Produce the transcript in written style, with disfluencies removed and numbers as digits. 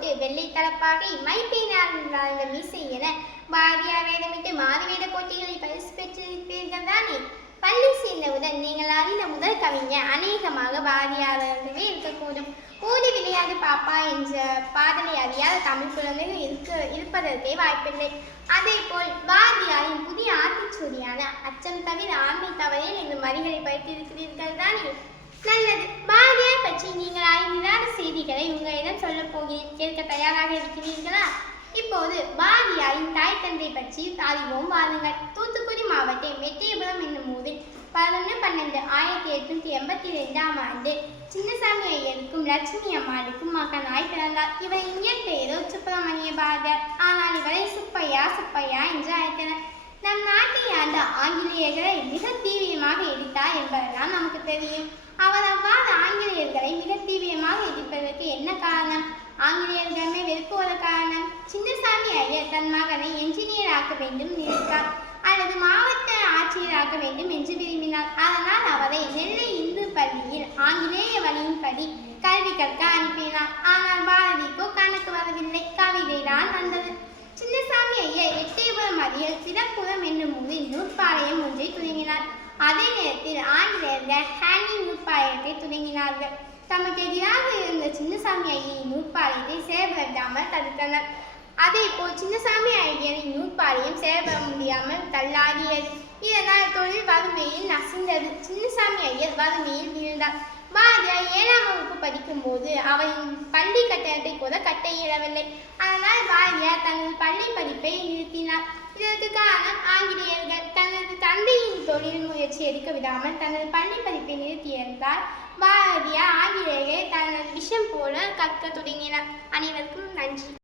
போட்டு வெள்ளை தலப்பாகை மைப்பேனார் மீசை என பாரதியார் வேடமிட்டு மாதவேட போட்டிகளில் பரிசு பெற்றிருப்பீர்கள் தானே. பள்ளி சேர்ந்தவுடன் நீங்கள் அறிந்த முதல் கவிஞர் அநேகமாக பாரதியாராகவே இருக்கக்கூடும். ஓடி விளையாடு பாப்பா என்ற பாடலை அறியாத தமிழ் குழந்தைகள் இருப்பதற்கே வாய்ப்பில்லை. அதே போல் பாரதியாரின் புதிய ஆத்திச்சூடியான அச்சம் தவிர ஆண்மை தவறேன் என்று வரிகளை படித்திருக்கிறீர்கள் தானே. நல்லது. பாரதியார் பற்றி நீங்கள் அறிந்திராத செய்திகளை உங்களிடம் சொல்லப் போகிறேன். கேட்க தயாராக இருக்கிறீர்களா? இப்போது பாரதியாரின் தாய் தந்தை பற்றி அறிவோம் வாருங்கள். தூத்துக்குடி மாவட்டம் எட்டயபுரம் என்னும் ஊரில் 11/12/1882 சின்னசாமி ஐயருக்கும் லட்சுமி அம்மாளுக்கும் மகனாய் பிறந்தார். இவர் இந்தியன் பெயரோ சுப்பிரமணிய பாரதியார். ஆனால் இவரை சுப்பையா சுப்பையா என்று அழைத்தனர். நம் நாட்டை ஆண்ட ஆங்கிலேயர்களை மிக தீவிரமாக எதிர்த்தார் என்பதெல்லாம் நமக்கு தெரியும். அவர் அவ்வாறு ஆங்கிலேயர்களை மிக தீவிரமாக எதிர்ப்பதற்கு என்ன காரணம்? ஆங்கிலேயர்களே வெறுப்புவத காரணம். சின்னசாமி ஐயர் தன் மகனை என்ஜினியர் ஆக்க வேண்டும் நினைத்தார், அல்லது மாவட்ட ஆட்சியராக்க வேண்டும் என்று விரும்பினார். அதனால் அவரை நெல்லை இந்து பள்ளியில் ஆங்கிலேய வழியின்படி கல்வி கற்க அனுப்பினார். ஆனால் பாரதிக்கோ கணக்கு வரவில்லை, கவிதை தான் வந்தது. சின்னசாமி ஐயர் எட்டயபுரம் அருகில் சிறப்புறம் என்னும் ஊரில் நூற்பாளையம் ஒன்றை தொடங்கினார். அதே நேரத்தில் ஆங்கிலேயர்கள் ஹேண்டி நூற்பாளையத்தை தொடங்கினார்கள். தமக்கு எதிராக இருந்த சின்னசாமி ஐயரின் நூற்பாளையத்தை செயல்படுத்தாமல் தடுத்தனர். அதே போல் சின்னசாமி ஐயரின் நூற்பாளையம் செயல்பட முடியாமல் தள்ளாடியது. இதனால் தொழில் வறுமையில் நசிந்தது. சின்னசாமி ஐயர் வறுமையில் வீழ்ந்தார். பாரதியார் 7ஆம் வகுப்பு படிக்கும் போது அவரின் பள்ளி கட்டணத்தை கூட கட்ட இயலவில்லை. அதனால் பாரதியார் தனது பள்ளி படிப்பை நிறுத்தினார். இதற்கு காரணம் ஆங்கிலேயர்கள். தனது தந்தையின் தொழில் முயற்சி எடுக்க விடாமல் தனது பள்ளி படிப்பை நிறுத்தியிருந்தால் பாரதியார் ஆங்கிலேயரை தனது விஷம் போல கற்க தொடங்கினார். அனைவருக்கும் நன்றி.